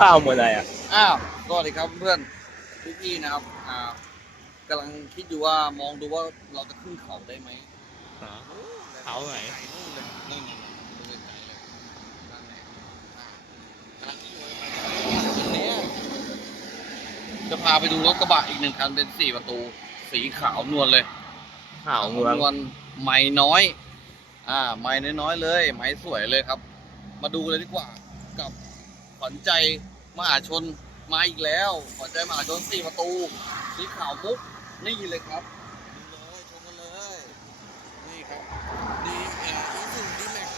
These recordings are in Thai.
ข้าวหมดเลยอะ อ้าวสวัสดีครับเพื่อนพี่ๆนะครับอ่ากำลังคิดอยู่ว่ามองดูว่าเราจะขึ้นเขาได้ไหมเขาไหนไกลนู่นเลยนี่นี่นี่ดูไกลๆเลยนั่นแหละอ่ากำลังคิดอยู่ว่าไปตรงเนี้ยจะพาไปดูรถกระบะอีกหนึ่งคันเป็นสี่ประตู สีขาวนวลเลยข่าวเมืองนวลไม้น้อย อ่าไม้น้อยๆเลย ไม้สวยเลยครับ มาดูเลยดีกว่ากับขวัญใจ มหาชนมาอีกแล้วหัวใจมหาชนสี่ประตูสีขาวมุกนี่เลยครับดูเลยชมกันเลย นี่ครับ ดีเอ่ออีซูดีแม็ก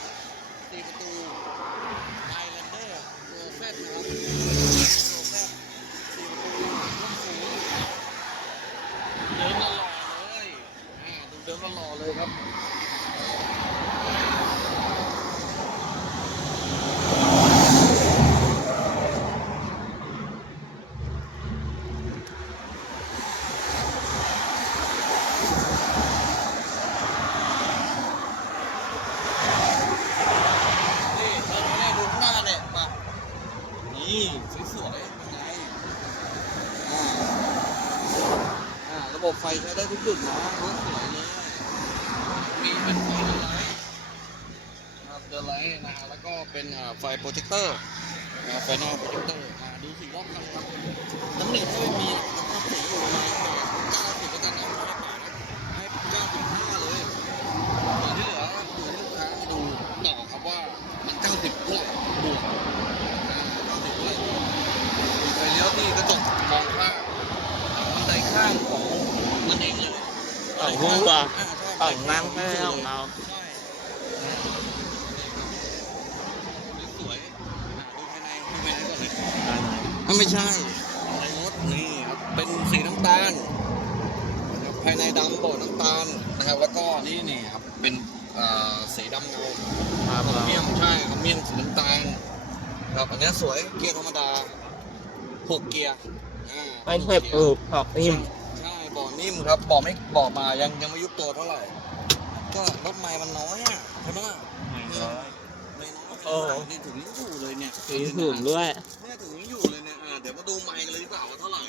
สี่ประตูไฮแลนเดอร์ตัวแฟดนะครับตัวแฟดสี่ประตูลูกสูง เดินมาหล่อเลยอ่าดูเดินมาหล่อเลยครับ นี่เดินมาเนี่ยดูข้างหน้าเนี่ยมานี่สวยๆเป็นไงอ่า อ่าระ บบไฟใช้ได้ทุกจุดนะรถสวยเลยมีเป็นไฟเดอร์ไลท์นะครับเดอร์ไลท์นะฮะแล้วก็เป็นไฟโปรเจคเตอร์นะไฟหน้าโปรเจคเตอร์ดูสีรอบคันครับน้ำหนักไม่มีแล้วก็สีอยู่ในเก้าสิบแล้วกันนะไม่ได้ป่านะให้เก้าสิบห้าเลยส่วนที่เหลืออยู่ที่ลูกค้ามาดูต่อครับว่ามันเก้าสิบเท่าไหร่บวกอ่าเก้าสิบเท่าไหร่บวกไฟเลี้ยวที่กระจกมองข้าง บันไดข้างของมันเองเลย ของพวกเราอ่าใช่ของนั่งไม่ใช่ของเราใช่สวยๆอ่าไม่ใช่ในรถนี่ครับเป็นสีน้ำตาลภายในดำโบดน้ำตาลนะครับแล้วก็นี่นี่ครับเป็นสีดำเงาครับเมี่ยมใช่ครับเมี่ยมสีน้ำตาลครับอันนี้สวยเกียร์ธรรมดาหกเกียร์อ่าไม่เผ็ดอืบออกนิ่ม บ่อนิ่มครับบ่อไม่บ่อมายังยังไม่ยุบตัวเท่าไหร่ ก็รถใหม่มันน้อยอะใช่ไหมล่ะเลยน้อยนี่ถึงยังอยู่เลยเนี่ยสีถุงด้วย เนี่ยถึงยังอยู่เลยเนี่ยอ่าเดี๋ยวมาดูไมค์กันเลยดีกว่าว่าเท่าไหร่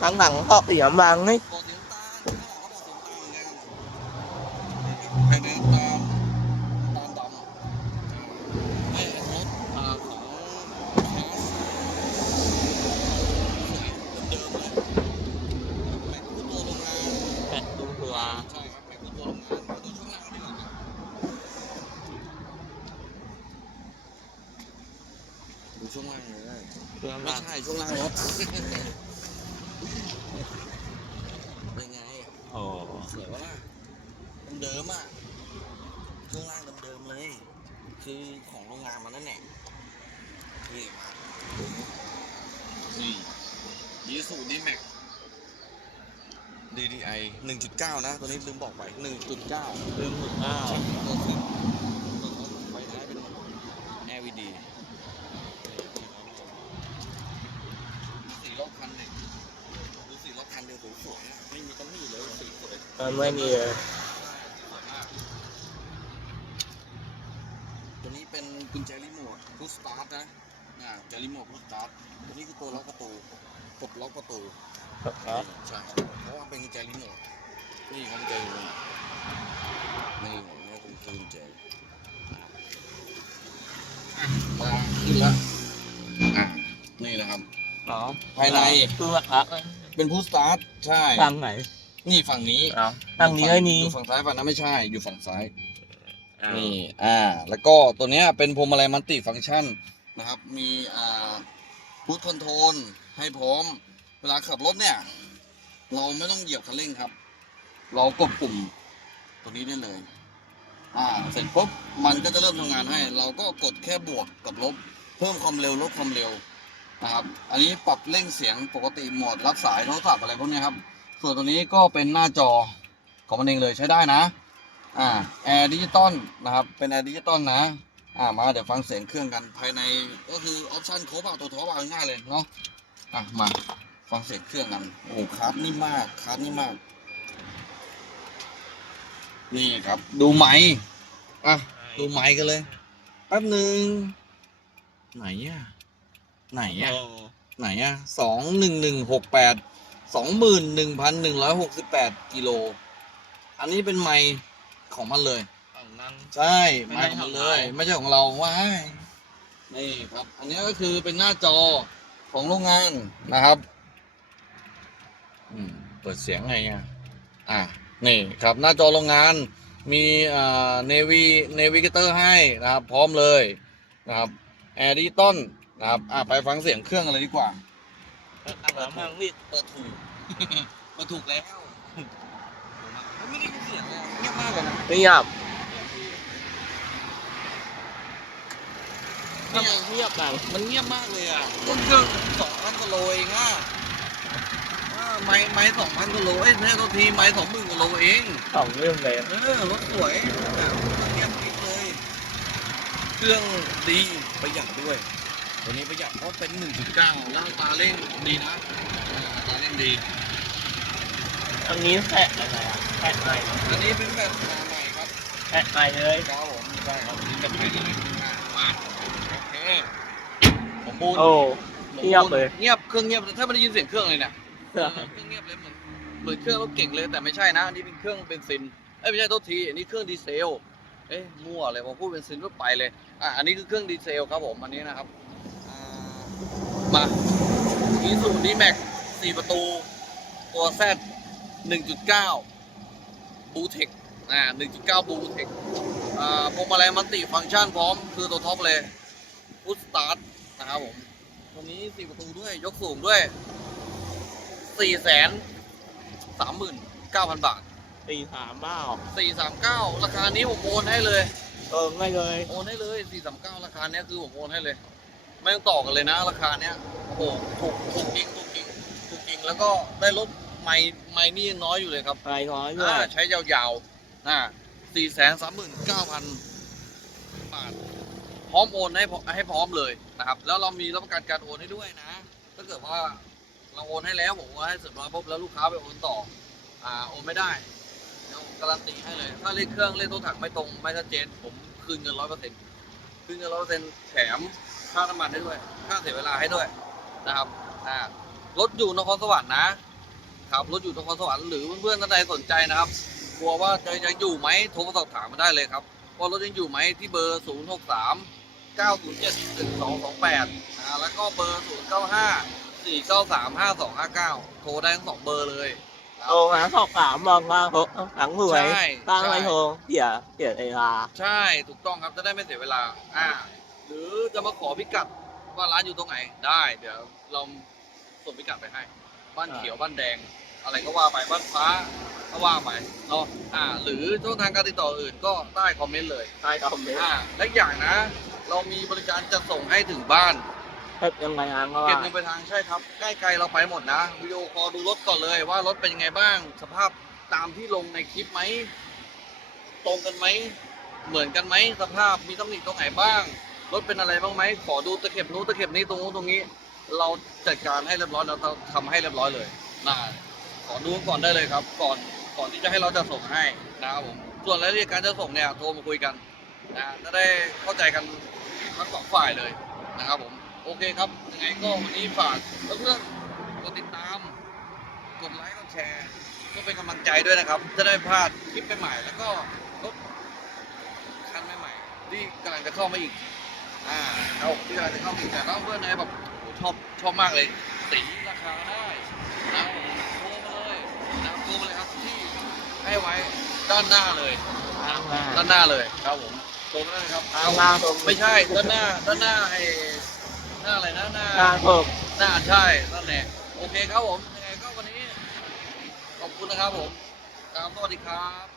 ข้างหลังออกสีน้ำบางนี่บ่อสีน้ำตาลข้างหลังก็บ่อสีน้ำตาลเหมือนกันภายในน้ำตาลน้ำตาลดำไอ้รถอ่าของคลาสสวยเดิมๆเลยแม็กคู่ตัวโรงงาน แปดตัวตัว ใช่ครับแม็กซ์ตัวโรงงานมาดูช่วงล่างดีกว่าครับดูช่วงล่างเลย เครื่อง ไม่ บาง ใช่ช่วงล่างรถเป็นไงโอ้สวยวะล่ะเดิมๆอะช่วงล่างเดิมๆเลย คือของโรงงานมันนั่นแหละนี่มานี่ยีสูดีแม็ก DDI 1.9 นะ ตัวนี้ลืมบอกไป 1.9เรื่องหมึกอ้าวตัวท็อปตัวท็อปไฟท้ายเป็น LED สีรอบคันเนี่ยดูสีรอบคันเดียวสวยๆอะไม่มีตำหนิเลยสี สวยมันไม่มีเลยสวยมากตัวนี้เป็นกุญแจรีโมทพุชสตาร์ทนะอ่ากุญแจรีโมทพุชสตาร์ทตัวนี้คือตัวล็อกประตูกดล็อกประตูครับใช่เพราะว่าเป็นกุญแจรีโมทนี่ครับกุญแจรีโมทนี่นี่คือกุญแจอะมาขึ้นละอะนี่นะครับอ๋อภายในตัวอะเป็นผู้สตาร์ทใช่ทางไหน นี่ฝั่งนี้เอาทางนี้ไอ้นี้ อยู่ฝั่งซ้ายฝั่งนั้นไม่ใช่ อยู่ฝั่งซ้ายอ้าวนี่ อ่า แล้วก็ตัวเนี้ยเป็นพวงมาลัยมัลติฟังก์ชันนะครับ มีอ่าพุทคอนโทรลให้พร้อม เวลาขับรถเนี่ย เราไม่ต้องเหยียบคันเร่งครับ เรากดปุ่มตัวนี้ได้เลย อ่า เสร็จปุ๊บ มันก็จะเริ่มทำงานให้ เราก็กดแค่บวกกับลบ เพิ่มความเร็วลดความเร็วนะครับ อันนี้ปรับเร่งเสียงปกติโหมดรับสายโทรศัพท์อะไรพวกเนี้ยครับ ส่วนตัวนี้ก็เป็นหน้าจอของมันเองเลยใช้ได้นะอ่าแอร์ดิจิตอลนะครับเป็นแอร์ดิจิตอลนะอ่ามาเดี๋ยวฟังเสียงเครื่องกันภายในก็คือออปชั่นครบอะตัวท็อปอะง่ายเลยเนาะอะมาฟังเสียงเครื่องกันโอ้โหคาร์ดนิ่มมากคาร์ดนิ่มมาก นี่ครับ ดูไหมค์อะดูไหมค์กันเลยแป๊บหนึ่งไหนอะไหนเออะอไหนอะสองหนึ่งหนึ่งหกแปด สองหมื่นหนึ่งพันหนึ่งร้อยหกสิบแปดกิโล อันนี้เป็นไมค์ของมันเลย ฝั่งนั้น ใช่ไม่ไมใช่ค์ของมันของเลเรายไม่ใช่ของเราว้ายนี่ครับ อันนี้ก็คือเป็นหน้าจอของโรงงานนะครับ อืมเปิดเสียงไงอะอะนี่ครับหน้าจอโรงงานมีอ่าเนวีเนวิเกเตอร์ให้นะครับ พร้อมเลยนะครับแอร์ดิตอนนะครับอะไปฟังเสียงเครื่องกันเลยดีกว่า อันนั้นมั่งนี่เปิดถูกเปิดถูกแล้วไม่ได้ยินเสียงเลยอะเงียบมากเลยนะเงียบเนี่ทำไมยเงียบจังมันเงียบมากเลยอะต้นเครื่องสองพันกว่าโลเองอะอ่าไม้ไม้สองพันกว่าโลเอ้ยไม่ใช่ตัวทีไม้สองหมื่นกว่าโลเองสองเรื่องเลยเออรถสวยอะเงียบกริบเลย เครื่องดีประหยัดด้วย ตัวนี้ประหยัดเพราะเป็น1.9แล้วอัตราเร่งดีนะอ่าอัตราเร่งดีอันนี้แปะอะไรอะแปะอะไรอันนี้เป็นแบบมาใหม่ครับแปะอะไรเลยครับผมใช่ครับอันนี้แบบใหม่เลยอะมาโอเคผมบูนโอ้เงียบเลยเงียบเครื่องเงียบถ้าไม่ได้ยินเสียงเครื่องเลยเนี่ยเออเครื่องเงียบเลยเหมือนเหมือนเครื่องรถเก่งเลยแต่ไม่ใช่นะอันนี้เป็นเครื่องเบนซินเอ้ยไม่ใช่โทษทีอันนี้เครื่องดีเซลเอ๊ะมั่วเลยพอพูดเบนซินก็ไปเลยอะอันนี้คือเครื่องดีเซลครับผมอันนี้นะครับอ่า มาอีซูดีแม็กสี่ประตู ตัวแซดหนึ่งจุดเก้าบูเทคอ่าหนึ่งจุดเก้าบูเทคอ่าพวงมาลัยมันติฟังก์ชันพร้อม คือตัวท็อปเลยพุทสตาร์ทนะครับผม ตัวนี้สี่ประตูด้วยยกสูงด้วยสี่แสนสามหมื่นเก้าพันบาทตีสามเบ้าสี่สามเก้าราคานี้ผมโอนให้เลย เออไม่เลย โอนให้เลยสี่สามเก้าราคาเนี้ยคือผมโอนให้เลย ไม่ต้องต่อกันเลยนะ ราคาเนี้ยโอ้โหถูกถูกจริงถูกจริงถูกจริงแล้วก็ได้ลดไม่ไม่นี่ยังน้อยอยู่เลยครับไปน้อยด้วอ่ายใช้ยาวๆนะสี่แสนสามหมื่นเก้าพันบาทพร้อมโอนให้พร้อมให้พร้อมเลยนะครับ แล้วเรามีรับประกันการโอนให้ด้วยนะ ถ้าเกิดว่าเราโอนให้แล้วผมโอนให้เสร็จร้อยปุ๊บแล้วลูกค้าไปโอนต่อ อ่าโอนไม่ได้เดี๋ยวการันตีให้เลย ถ้าเลขเครื่องเลขตัวถังไม่ตรงไม่ชัดเจน ผมคืนเงินร้อยเปอร์เซ็นต์คืนเงินร้อยเปอร์เซ็นต์แถม ค่าน้ำมันให้ด้วย ค่าเสียเวลาให้ด้วยนะครับอ่ารถอยู่นครสวรรค์นะครับรถอยู่นครสวรรค์หรือเพื่อนๆท่านใดสนใจนะครับ กลัวว่าจะยังอยู่ไหมโทรมาสอบถามมาได้เลยครับว่ารถยังอยู่ไหมที่เบอร์ 0 6 3 9 0 7 1 2 2 8อ่าแล้วก็เบอร์ 0 9 5 4 9 3 5 2 5 9 โทรได้ทั้งสองเบอร์เลยโอ้หาสอบถามบอกว่าเขาหลังหวยใช่ตั้งใช่ไม่โทรเสียเสียเวลา ใช่ ถูกต้องครับจะได้ไม่เสียเวลา อ่า หรือจะมาขอพิกัดว่าร้านอยู่ตรงไหนได้ เดี๋ยวเราส่งพิกัดไปให้ บ้านเขียวบ้านแดง อะไรก็ว่าไปบ้านฟ้าก็ว่าไปเนาะอ่า หรือช่องทางการติดต่ออื่นก็ใต้คอมเมนต์เลยใช่คอมเมนต์อ่าและอีกอย่างนะ เรามีบริการจัดส่งให้ถึงบ้าน เก็บยังไงอะก็เก็บว่าเงินไปทางใช่ครับ ใกล้ไกลเราไปหมดนะวิดีโอคอลดูรถก่อนเลยว่ารถเป็นยังไงบ้าง สภาพตามที่ลงในคลิปไหม ตรงกันไหม เหมือนกันไหมสภาพมีตำหนิตรงไหนบ้าง รถเป็นอะไรบ้างไหมขอดูตะเข็บนู้นตะเข็บนี้ตรงนู้นตรงนี้ เราจัดการให้เรียบร้อยเราทำให้เรียบร้อยเลยนะขอดูก่อนได้เลยครับ ก่อนก่อนที่จะให้เราจะส่งให้นะครับผมส่วนรายละเอียดการจะส่งเนี่ยโทรมาคุยกันนะจะได้เข้าใจกันทั้งสองฝ่ายเลยนะครับผมโอเคครับยังไงก็วันนี้ฝากเพื่อนๆกดติดตามกดไลค์กดแชร์ก็เป็นกำลังใจด้วยนะครับ จะได้พลาดคลิปใหม่ๆแล้วก็รถคันใหม่ๆที่กำลังจะเข้ามาอีก อ่าเอาที่กำลังจะเข้ามาอีกแต่ถ้าเพื่อนไหนแบบโอ้ชอบชอบมากเลยสีราคาได้นะโทรมาเลยนะโทรมาเลยครับที่ให้ไว้ด้านหน้าเลยทางมาด้านหน้าเลยครับผมโทรมาได้เลยครับทางมาตรงไม่ใช่ด้านหน้าด้านหน้าไอ้หน้าอะไรนะหน้าทางผมหน้าใช่นั่นแหละโอเคครับผมยังไงก็วันนี้ ขอบคุณนะครับผมครับสวัสดีครับ